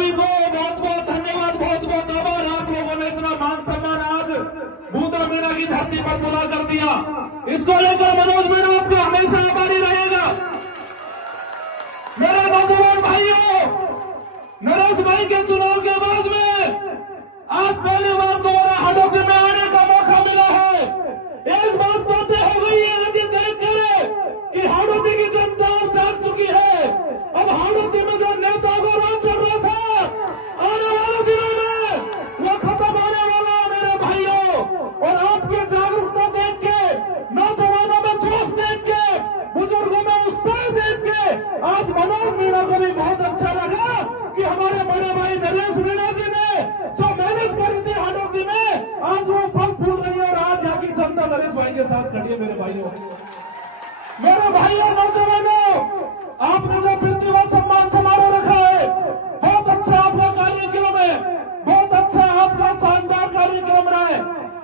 सभी को बहुत बहुत धन्यवाद, बहुत बहुत आभार। आप लोगों ने इतना मान सम्मान आज बूंदा मीणा की धरती पर बुला कर दिया। इसको लेकर मनोज मीणा आपको हमेशा आभारी रहेगा। मेरे नौजवान भाइयों, नरेश भाई के चुनाव के बाद में आज पहली बार दोबारा हडोती में आने का मौका मिला है। एक बात तो तय हो गई है आज देख कर कि हडोती की जनता जाग चुकी है। अब हडोती में जो नेता को राज चल रहा था, आने वाले दिनों में वो खत्म होने वाला है मेरे भाइयों। और आपकी जागरूकता देख के, नौजवानों में जोश देख के, बुजुर्गों में उत्साह देख के आज मनोज मीणा को भी बहुत अच्छा लगा कि हमारे बड़े भाई नरेश मीणा जी ने जो मेहनत करी थी हडोती में, आज वो फल फूल रही है। और आज यहाँ की जनता नरेश भाई के साथ खड़ी है मेरे भाइयों। मेरे भाइयों, नौजवानों, आपने जो प्रतिभा सम्मान समारोह रखा है, बहुत अच्छा आपका कार्यक्रम है, बहुत अच्छा आपका शानदार कार्यक्रम रहा है।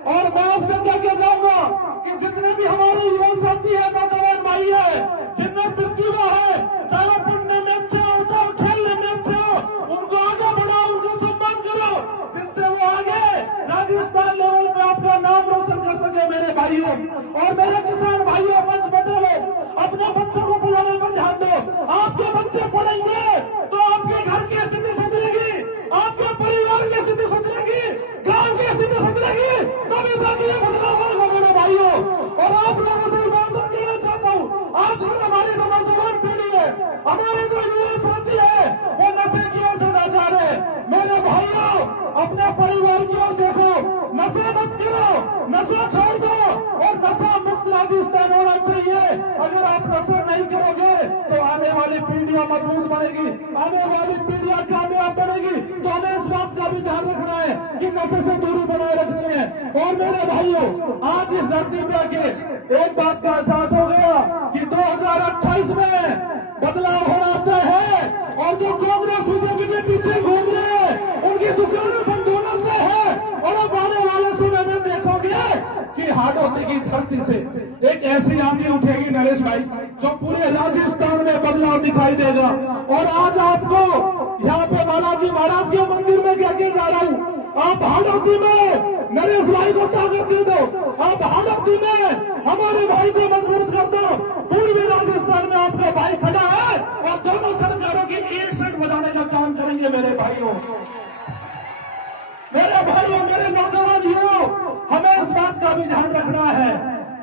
और मैं आपसे क्या कह जाऊंगा कि जितने भी हमारे युवा साथी है, नौजवान भाई है, जिनमें प्रतिभा है, चाहे वो पढ़ने में अच्छे हो, चाहे खेलने में अच्छे हो, उनको आगे बढ़ाओ, उनको सम्मान करो, जिससे वो आगे राजस्थान लेवल पे आपका नाम रोशन कर सके मेरे भाइयों। और मेरे किसान भाइयों, मंच बैठे हो, अपने बच्चों को पढ़ाने पर ध्यान दो। आपके बच्चे पढ़ेंगे तो आपके घर की स्थिति सुधरेगी, आपके परिवार की स्थिति सुधरेगी, गांव की स्थिति सुधरेगी, तभी जाके ये बदलाव होगा मेरे भाइयों। और आप लोगों से बात कहना चाहता हूँ, आज हमारी जो नौजवान पीढ़ी है, हमारे जो युवा साथी है, वो नशे की ओर चला जा रहे हैं। मेरे भाइयों, अपने परिवार की ओर देखो, नशा मत करो, नशा छोड़ दो और नशा मुक्त राजस्थान होना चाहिए। अगर आप नशा नहीं करोगे तो आने वाली पीढ़ियां मजबूत बनेगी, आने वाली पीढ़ियां कामयाब बनेगी। तो हमें इस बात का भी ध्यान रखना है कि नशे से दूरी बनाए रखनी है। और मेरे भाइयों, आज इस धरती पे आके एक बात का एहसास हो गया कि 2028 में बदलाव होना तय है। और जो कांग्रेस बीजेपी के पीछे घूम रहे हैं, उनकी दुकानें बंद होना तय है। और अब आने वाले समय में देखोगे कि हाडोती की धरती से एक ऐसी आंधी उठेगी नरेश भाई, जो पूरे राजस्थान में बदलाव दिखाई देगा। और आज आपको यहाँ पे बालाजी महाराज के मंदिर में क्या कह जा रहा हूँ, आप हाडोती में नरेश भाई को ताकत दे दो, आप हाडोती में हमारे भाई को मजबूत कर दो। पूर्वी राजस्थान में आपका भाई खड़ा है और दोनों सरकारों की एक सेट बजाने का काम करेंगे मेरे भाइयों। मेरे भाइयों, मेरे नौजवान युवाओं, हमें इस बात का भी ध्यान रखना है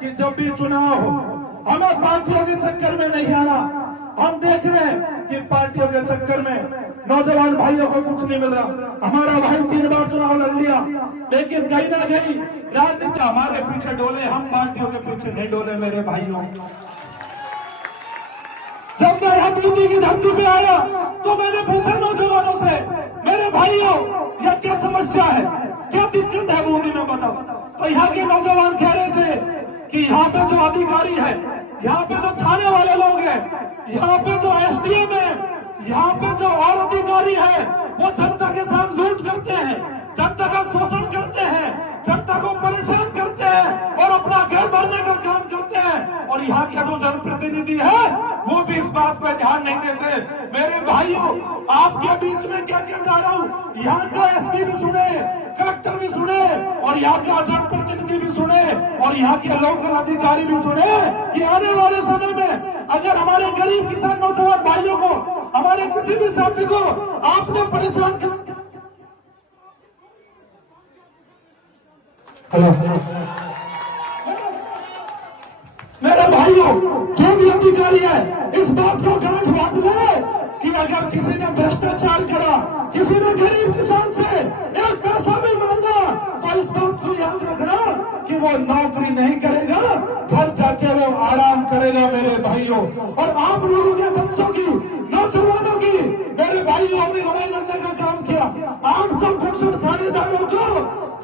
कि जब भी चुनाव हो, हमें पार्टियों के चक्कर में नहीं आना। हम देख रहे हैं कि पार्टियों के चक्कर में नौजवान भाइयों को कुछ नहीं मिल रहा। हमारा भाई 3 बार चुनाव लड़ लिया, लेकिन कहीं ना कहीं राजनीति हमारे पीछे डोले, हम पार्टियों के पीछे नहीं डोले मेरे भाइयों। जब मैं यहाँ यूपी की धरती पे आया तो मैंने पूछा नौजवानों से, मेरे भाइयों यह क्या समस्या है, क्या दिक्कत है बूंदी में बताओ। तो यहाँ के नौजवान कह रहे थे कि यहाँ पे जो अधिकारी है, यहाँ पे जो थाने वाले लोग हैं, यहाँ पे जो एसडीएम है, यहाँ पे जो और अधिकारी है, वो जनता के साथ लूट करते हैं, जनता का शोषण करते हैं, जनता को परेशान करते हैं और अपना घर भरने का काम करते हैं। और यहाँ के जो जनप्रतिनिधि है वो भी इस बात पर ध्यान नहीं देते। मेरे भाइयों, आपके बीच में क्या क्या जा रहा हूँ, यहाँ का एसपी भी सुने, कलेक्टर भी सुने, और यहाँ का जनप्रतिनिधि भी सुने, और यहाँ के लोकल अधिकारी भी सुने कि आने वाले समय में अगर हमारे गरीब किसान नौजवान भाइयों को, हमारे किसी भी साथी को आपने परेशान कर। मेरे भाइयों, जो भी अधिकारी है इस बात को गांठ बांध ले कि अगर किसी ने भ्रष्टाचार करा, किसी ने गरीब किसान से एक पैसा भी मांगा, तो इस बात को याद रखना कि वो नौकरी नहीं करेगा, घर जाके वो आराम करेगा मेरे भाइयों। और आप लोगों के बच्चों की, नौजवानों की, मेरे भाइयों, अपनी लड़ाई लड़ने का काम किया। 800 थानेदारों को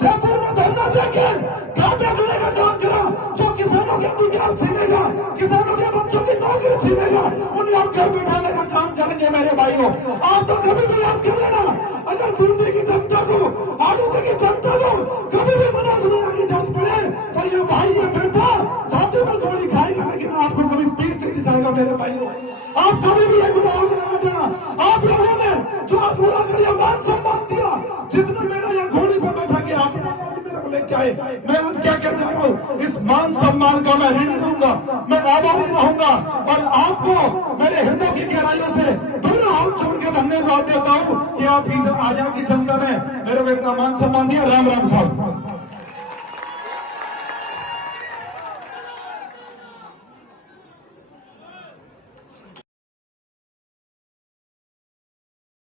जयपुर में धरना देके खाते जुड़ने का काम करा। जो किसानों के अधिकार छीनेगा, किसानों के बच्चों की नौकरी छीनेगा, उन्हें हम घर बैठाने का काम करेंगे मेरे भाइयों। आप तो कभी भी याद कर लेना, अगर बूंदी की जनता को, हाडोती की जनता को कभी भी मनोज मीणा की जरूरत पड़े तो ये भाई, ये बेटा छाती पर गोली खाएगा, लेकिन आपको कभी पीठ नहीं दिखाएगा मेरे भाइयों। आप कभी भी एक बुरा देना। आप लोगों ने जो आज बुरा करिए जाए। मैं आज क्या कह रहा हूँ, इस मान सम्मान का मैं ऋणी रहूंगा, मैं आभारी रहूंगा और आपको मेरे हृदय की गहराइयों से दोनों हाथ छोड़ के धन्यवाद देता हूँ कि आप इधर आजा की जनता ने मेरे को इतना मान सम्मान दिया। राम राम साहब।